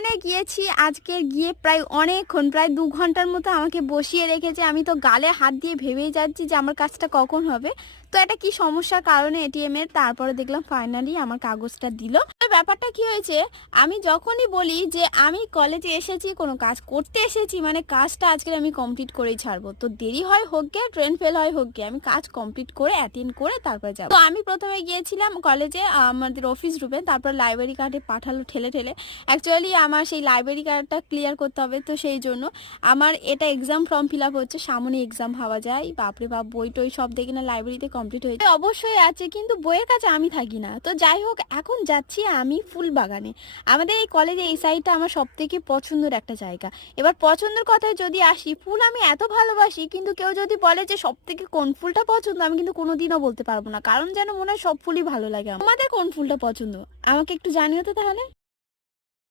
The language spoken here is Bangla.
ওখানে গিয়েছি আজকে গিয়ে প্রায় অনেকক্ষণ, প্রায় ২ ঘন্টার মতো আমাকে বসিয়ে রেখেছে। আমি তো গালে হাত দিয়ে ভেবেই যাচ্ছি যে আমার কাজটা কখন হবে। তো একটা কি সমস্যার কারণে এটিএম এর তারপরে দেখলাম ফাইনালি আমার কাগজটা দিল। তো ব্যাপারটা কি হয়েছে, আমি যখনই বলি যে আমি কলেজে এসেছি, কোনো কাজ করতে এসেছি, মানে কাজটা আজকে আমি কমপ্লিট করেই ছাড়বো। তো দেরি হয় হোক গে, ট্রেন ফেল হয় হোক গে, আমি কাজ কমপ্লিট করে অ্যাটেন্ড করে তারপরে যাব। তো আমি প্রথমে গিয়েছিলাম কলেজে আমাদের অফিস রুমে, তারপর লাইব্রেরি কার্ডে পাঠালো ঠেলে ঠেলে। অ্যাকচুয়ালি আমার সেই লাইব্রেরি কার্ডটা ক্লিয়ার করতে হবে, তো সেই জন্য আমার এটা এক্সাম ফর্ম ফিল আপ হচ্ছে, সামনে এক্সাম ভাবা যায়, বাপরে বাপ বই টই সব দেখি না লাইব্রেরিতে কমপ্লিট হয়েছে। অবশ্যই আছে, কিন্তু বইয়ের কাছে আমি থাকি না। তো যাই হোক, এখন যাচ্ছি আমি ফুল বাগানে। আমাদের এই কলেজে এই সাইডটা আমার সব থেকে পছন্দের একটা জায়গা। এবার পছন্দের কথায় যদি আসি, ফুল আমি এত ভালোবাসি, কিন্তু কেউ যদি বলে যে সব থেকে কোন ফুলটা পছন্দ, আমি কিন্তু কোনোদিনও বলতে পারবো না, কারণ যেন মনে হয় সব ফুলই ভালো লাগে আমার। তোমাদের কোন ফুলটা পছন্দ আমাকে একটু জানিও তো তাহলে।